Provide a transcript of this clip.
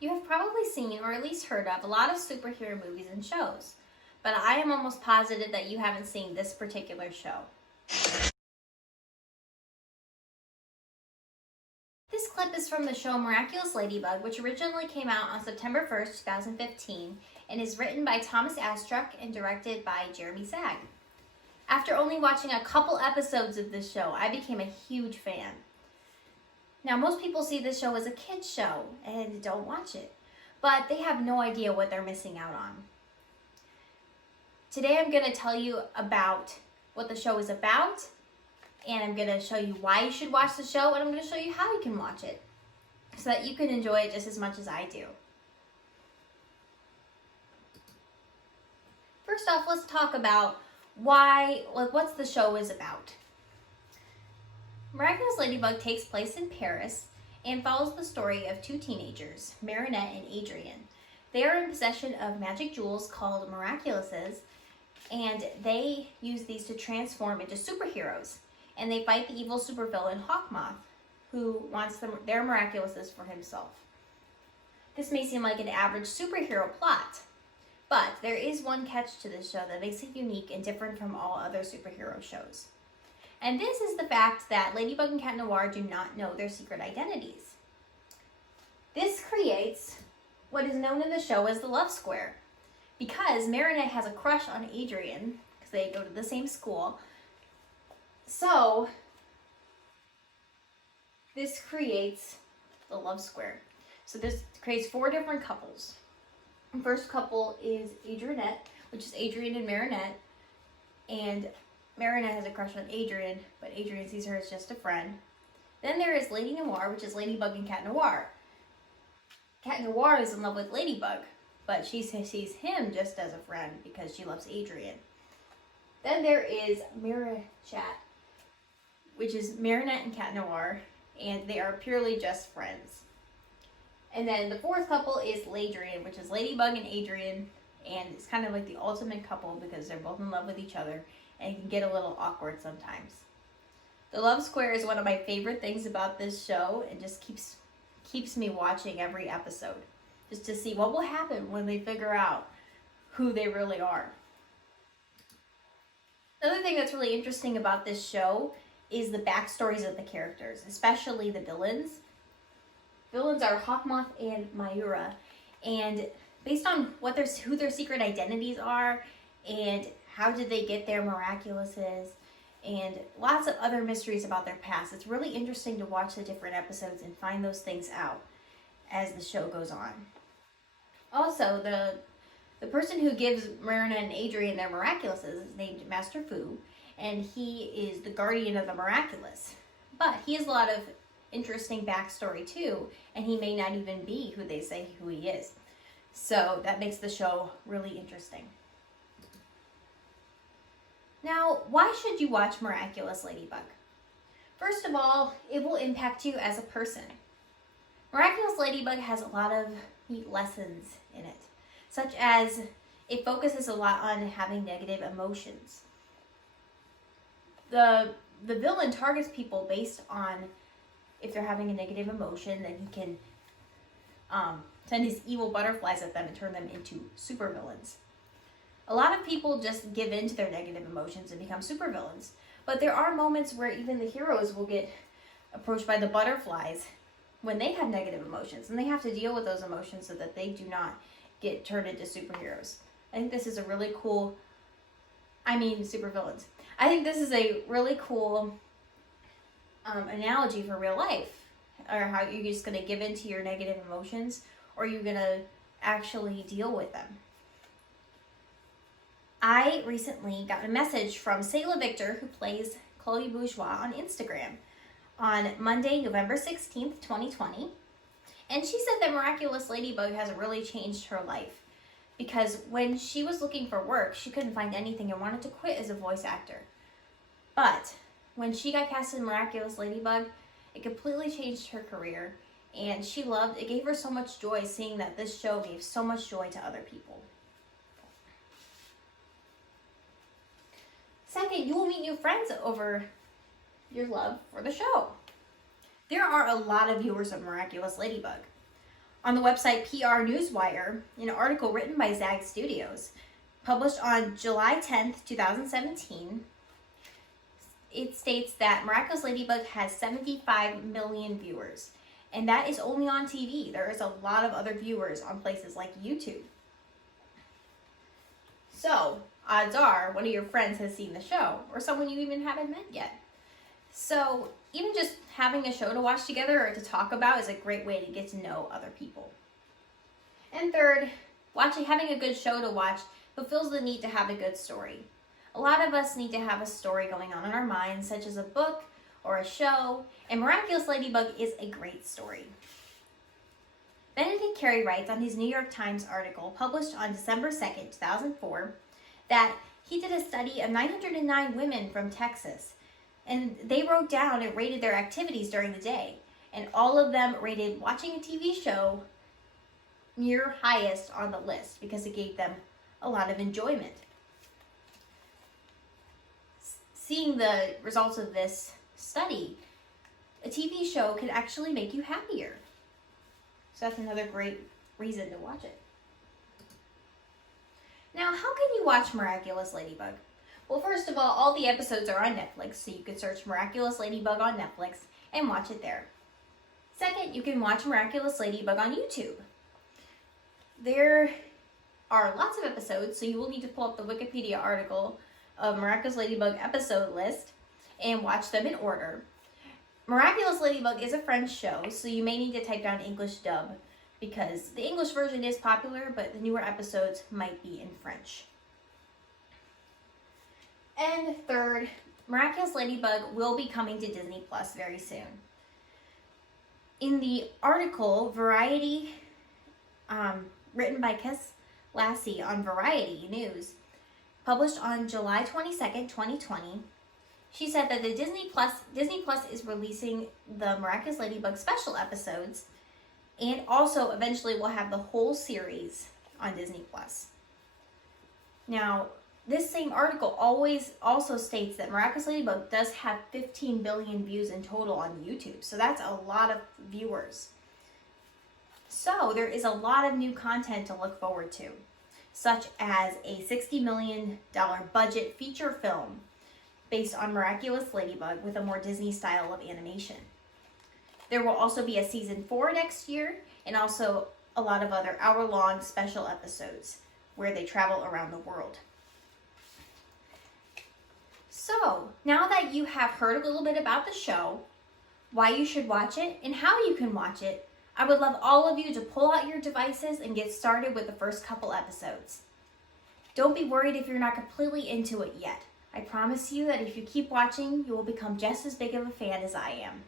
You have probably seen or at least heard of a lot of superhero movies and shows, but I am almost positive that you haven't seen this particular show. This clip is from the show Miraculous Ladybug, which originally came out on September 1st, 2015, and is written by Thomas Astruck and directed by Jeremy Zag. After only watching a couple episodes of this show, I became a huge fan. Now, most people see this show as a kid's show and don't watch it, but they have no idea what they're missing out on. Today I'm going to tell you about what the show is about, and I'm going to show you why you should watch the show, and I'm going to show you how you can watch it so that you can enjoy it just as much as I do. First off, let's talk about what the show is about. Miraculous Ladybug takes place in Paris and follows the story of two teenagers, Marinette and Adrian. They are in possession of magic jewels called Miraculouses, and they use these to transform into superheroes. And they fight the evil supervillain Hawkmoth, who wants their Miraculouses for himself. This may seem like an average superhero plot, but there is one catch to this show that makes it unique and different from all other superhero shows. And this is the fact that Ladybug and Cat Noir do not know their secret identities. This creates what is known in the show as the love square. Because Marinette has a crush on Adrian, because they go to the same school, so this creates the love square. So this creates 4 different couples. The first couple is Adrianette, which is Adrian and Marinette, and Marinette has a crush on Adrian, but Adrian sees her as just a friend. Then there is Lady Noir, which is Ladybug and Cat Noir. Cat Noir is in love with Ladybug, but she sees him just as a friend because she loves Adrian. Then there is Mirachat, which is Marinette and Cat Noir, and they are purely just friends. And then the fourth couple is Ladrian, which is Ladybug and Adrian, and it's kind of like the ultimate couple because they're both in love with each other, and it can get a little awkward sometimes. The love square is one of my favorite things about this show, and just keeps me watching every episode, just to see what will happen when they figure out who they really are. Another thing that's really interesting about this show is the backstories of the characters, especially the villains. Villains are Hawkmoth and Mayura, and based on who their secret identities are and how did they get their Miraculouses and lots of other mysteries about their past. It's really interesting to watch the different episodes and find those things out as the show goes on. Also, the person who gives Marinette and Adrian their Miraculouses is named Master Fu, and he is the guardian of the Miraculous. But he has a lot of interesting backstory too, and he may not even be who they say who he is. So that makes the show really interesting. Now, why should you watch Miraculous Ladybug? First of all, it will impact you as a person. Miraculous Ladybug has a lot of neat lessons in it, such as it focuses a lot on having negative emotions. The villain targets people based on if they're having a negative emotion, then he can send his evil butterflies at them and turn them into supervillains. A lot of people just give in to their negative emotions and become supervillains. But there are moments where even the heroes will get approached by the butterflies when they have negative emotions, and they have to deal with those emotions so that they do not get turned into superheroes. I think this is a really cool, supervillains. I think this is a really cool analogy for real life, or how you're just going to give in to your negative emotions, or you're going to actually deal with them. I recently got a message from Selah Victor, who plays Chloe Bourgeois on Instagram, on Monday, November 16th, 2020. And she said that Miraculous Ladybug has really changed her life, because when she was looking for work, she couldn't find anything and wanted to quit as a voice actor. But when she got cast in Miraculous Ladybug, it completely changed her career, and it gave her so much joy seeing that this show gave so much joy to other people. Second, you will meet new friends over your love for the show. There are a lot of viewers of Miraculous Ladybug. on the website PR Newswire, in an article written by Zag Studios, published on July 10th, 2017, it states that Miraculous Ladybug has 75 million viewers. And that is only on TV. There is a lot of other viewers on places like YouTube. So, odds are one of your friends has seen the show, or someone you even haven't met yet. So, even just having a show to watch together or to talk about is a great way to get to know other people. And third, having a good show to watch fulfills the need to have a good story. A lot of us need to have a story going on in our minds, such as a book or a show, and Miraculous Ladybug is a great story. Benedict Carey writes on his New York Times article published on December 2nd, 2004, that he did a study of 909 women from Texas, and they wrote down and rated their activities during the day, and all of them rated watching a TV show near highest on the list because it gave them a lot of enjoyment. Seeing the results of this study, a TV show can actually make you happier. So that's another great reason to watch it. Now, how can you watch Miraculous Ladybug? Well, first of all the episodes are on Netflix, so you could search Miraculous Ladybug on Netflix and watch it there. Second, you can watch Miraculous Ladybug on YouTube. There are lots of episodes, so you will need to pull up the Wikipedia article of Miraculous Ladybug episode list and watch them in order. Miraculous Ladybug is a French show, so you may need to type down English dub because the English version is popular, but the newer episodes might be in French. And third, Miraculous Ladybug will be coming to Disney Plus very soon. In the article, Variety, written by Kes Lassie on Variety News, published on July 22nd, 2020, she said that the Disney Plus is releasing the Miraculous Ladybug special episodes, and also eventually will have the whole series on Disney Plus. Now, this same article also states that Miraculous Ladybug does have 15 billion views in total on YouTube, so that's a lot of viewers. So there is a lot of new content to look forward to, such as a $60 million budget feature film based on Miraculous Ladybug with a more Disney style of animation. There will also be a season 4 next year, and also a lot of other hour-long special episodes where they travel around the world. So, now that you have heard a little bit about the show, why you should watch it, and how you can watch it, I would love all of you to pull out your devices and get started with the first couple episodes. Don't be worried if you're not completely into it yet. I promise you that if you keep watching, you will become just as big of a fan as I am.